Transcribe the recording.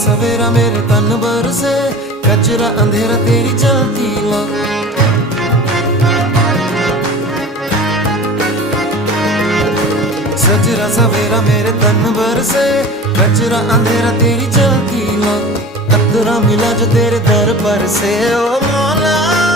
सवेरा मेरे तन बरसे, कचरा अंधेरा तेरी चलती ला। सजरा सवेरा मेरे तन बरसे, कचरा अंधेरा तेरी चलती ला। कतरा मिला जो तेरे दर पर से, ओ मौला।